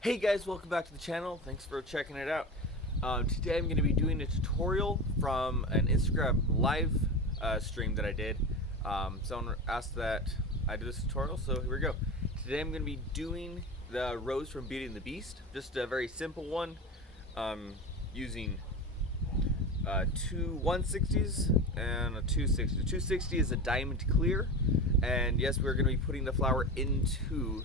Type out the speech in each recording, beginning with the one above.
Hey guys, welcome back to the channel. Thanks for checking it out. Today I'm going to be doing a tutorial from an Instagram live stream that I did. Someone asked that I do this tutorial, so here we go. Today I'm going to be doing the Rose from Beauty and the Beast. Just a very simple one, using two 160s and a 260. The 260 is a diamond clear, and yes, we're going to be putting the flower into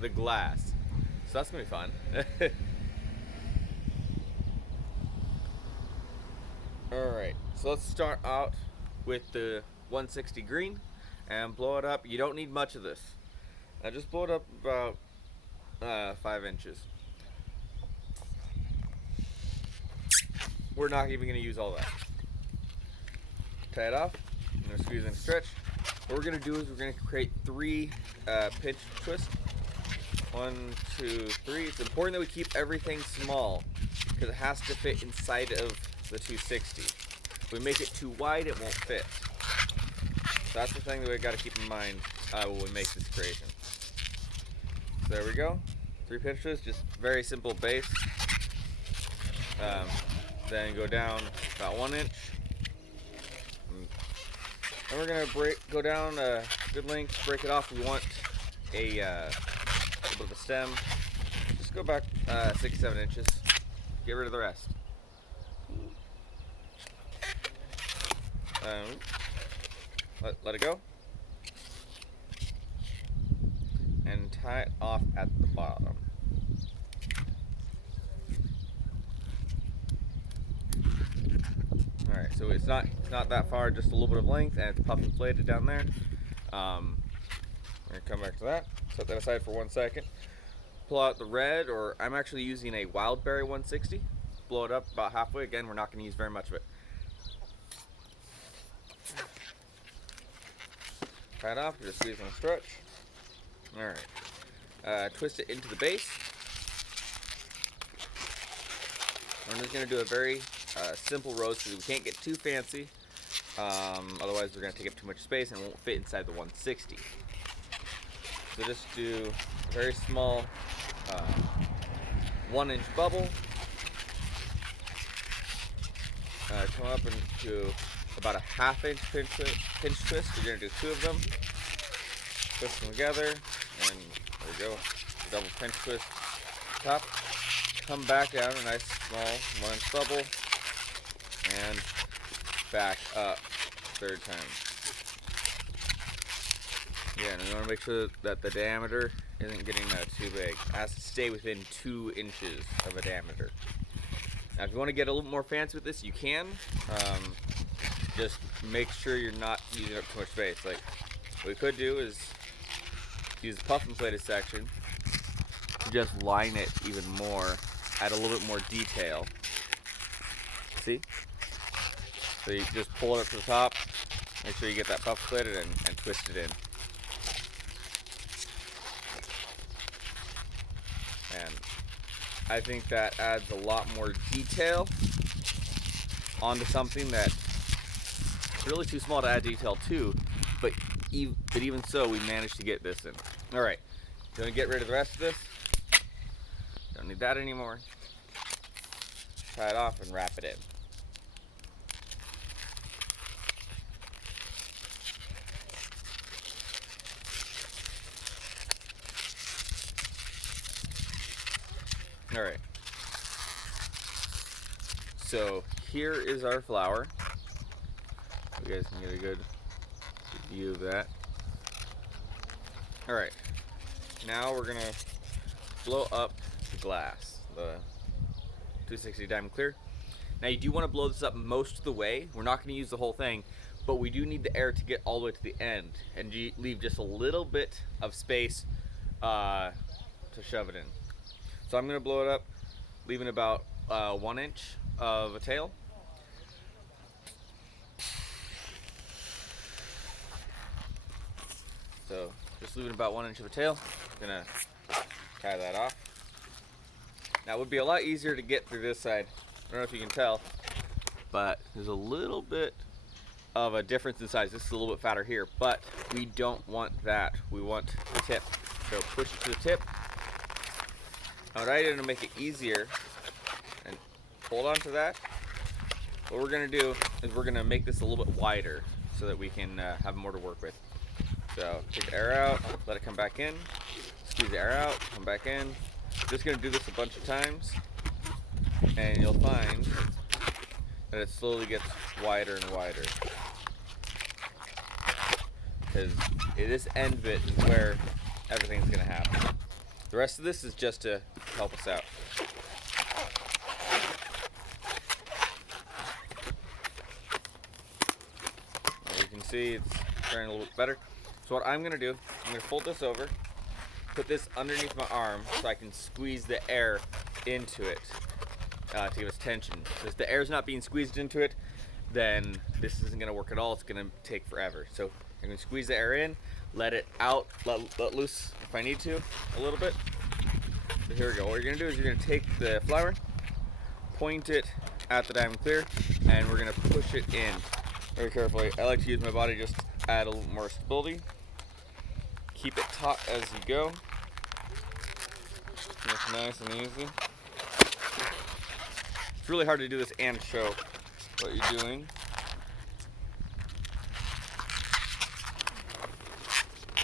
the glass. So that's going to be fun. Alright, so let's start out with the 160 green and blow it up. You don't need much of this. Just blow it up about 5 inches. We're not even going to use all that. Tie it off. I'm going to squeeze and stretch. What we're going to do is we're going to create 3 pinch twists. 1, 2, 3. It's important that we keep everything small because it has to fit inside of the 260. If we make it too wide, it won't fit. So that's the thing that we've got to keep in mind when we make this creation. So there we go. 3 pinch twists, just very simple base. Then go down about 1 inch. And we're gonna go down a good length, break it off. We want a bit of a stem. Just go back 6, 7 inches. Get rid of the rest. Let it go. And tie it off at the bottom. Alright, so it's not that far, just a little bit of length, and it's puff inflated down there. We're gonna come back to that. Set that aside for 1 second. Pull out the red, or I'm actually using a Wildberry 160. Blow it up about halfway. Again, we're not going to use very much of it. Tie it off. Just squeeze and stretch. All right. Twist it into the base. I'm just going to do a very simple rose because we can't get too fancy. Otherwise, we're going to take up too much space and it won't fit inside the 160. So just do a very small 1 inch bubble. Come up into about a ½ inch pinch twist. You're going to do 2 of them. Twist them together, and there we go. Double pinch twist top. Come back down a nice small 1 inch bubble, and back up 3rd time. Yeah, and you want to make sure that the diameter isn't getting too big. It has to stay within 2 inches of a diameter. Now, if you want to get a little more fancy with this, you can. Just make sure you're not using up too much space. Like, what we could do is use the puff inflated section to just line it even more, add a little bit more detail. See? So you just pull it up to the top, make sure you get that puff inflated, and twist it in. And I think that adds a lot more detail onto something that's really too small to add detail to, but even so, we managed to get this in. Alright, gonna get rid of the rest of this. Don't need that anymore. Tie it off and wrap it in. Alright, so here is our flower. You guys can get a good view of that. Alright, now we're going to blow up the glass, the 260 diamond clear. Now you do want to blow this up most of the way. We're not going to use the whole thing, but we do need the air to get all the way to the end and leave just a little bit of space to shove it in. So I'm going to blow it up, leaving about 1 inch of a tail. So just leaving about 1 inch of a tail. I'm going to tie that off. Now it would be a lot easier to get through this side. I don't know if you can tell, but there's a little bit of a difference in size. This is a little bit fatter here, but we don't want that. We want the tip. So push it to the tip. What I did to make it easier, and hold on to that, what we're going to do is we're going to make this a little bit wider so that we can have more to work with. So take the air out, let it come back in, squeeze the air out, come back in. Just going to do this a bunch of times, and you'll find that it slowly gets wider and wider. Because this end bit is where everything's going to happen. The rest of this is just to help us out. As you can see, it's turning a little bit better. So what I'm going to do, I'm going to fold this over, put this underneath my arm so I can squeeze the air into it to give us tension. If the air's not being squeezed into it, then this isn't going to work at all. It's going to take forever. So I'm going to squeeze the air in, let it out, let loose if I need to a little bit. So here we go. What you're going to do is you're going to take the flour, point it at the diamond clear, and we're going to push it in very carefully. I like to use my body just to add a little more stability. Keep it taut as you go. It's nice and easy. It's really hard to do this and show what you're doing.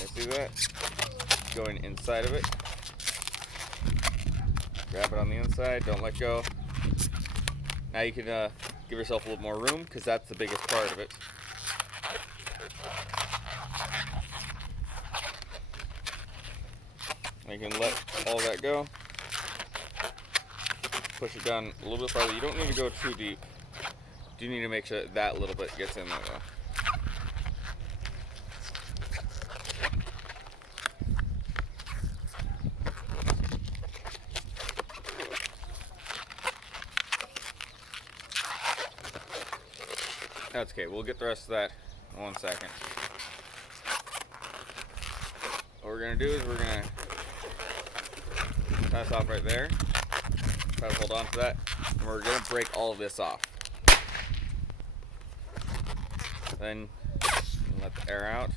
You see that? Going inside of it. Grab it on the inside, don't let go. Now you can give yourself a little more room because that's the biggest part of it. You can let all that go. Push it down a little bit farther. You don't need to go too deep. You do need to make sure that little bit gets in there though. That's okay, we'll get the rest of that in 1 second. What we're gonna do is we're gonna tie this off right there. Try to hold on to that. And we're gonna break all of this off. Then let the air out.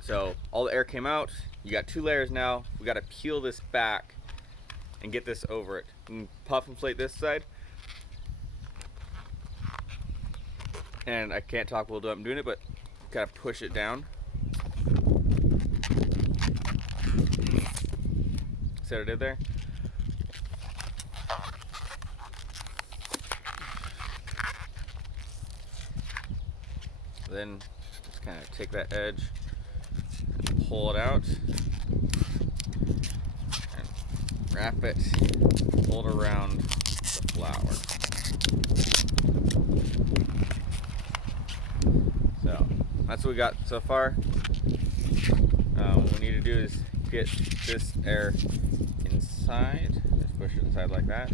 So all the air came out. You got 2 layers now. We gotta peel this back and get this over it. And puff inflate this side. And I can't talk while I'm doing it, but gotta push it down. See what I did there? Then just kind of take that edge and pull it out and wrap it, hold around the flour. So that's what we got so far. What we need to do is get this air inside. Just push it inside like that.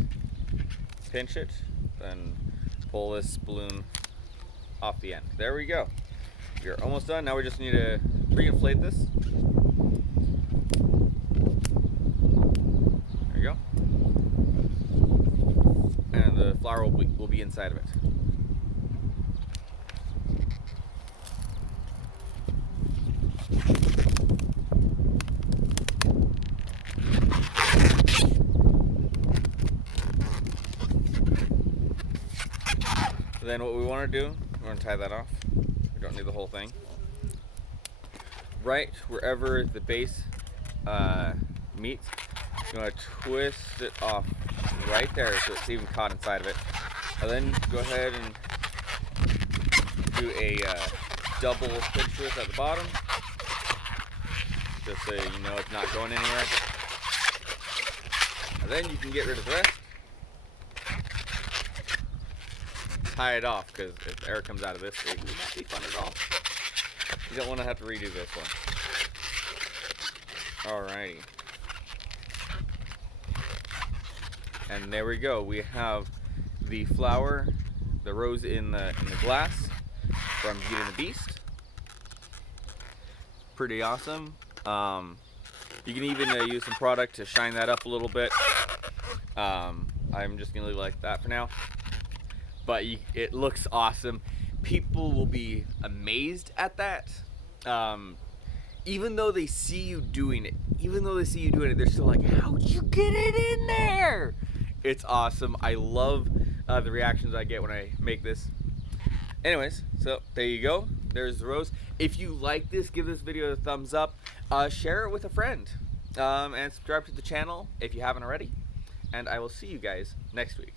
Pinch it, then pull this balloon off the end. There we go. You're almost done. Now we just need to re-inflate this. There you go. And the flour will be inside of it. Then what we want to do, we're going to tie that off. We don't need the whole thing. Right wherever the base meets, you want to twist it off right there so it's even caught inside of it. And then go ahead and do a double pinch twist at the bottom, just so you know it's not going anywhere. And then you can get rid of the rest. Tie it off, because if air comes out of this, it would not be fun at all. You don't want to have to redo this one. Alrighty. And there we go. We have the flour, the rose in the glass from Beauty and the Beast. Pretty awesome. You can even use some product to shine that up a little bit. I'm just gonna leave it like that for now. But it looks awesome. People will be amazed at that. even though they see you doing it, they're still like, how'd you get it in there? It's awesome. I love the reactions I get when I make this. Anyways, so there you go. There's the rose. If you like this, give this video a thumbs up. Share it with a friend. And subscribe to the channel if you haven't already. And I will see you guys next week.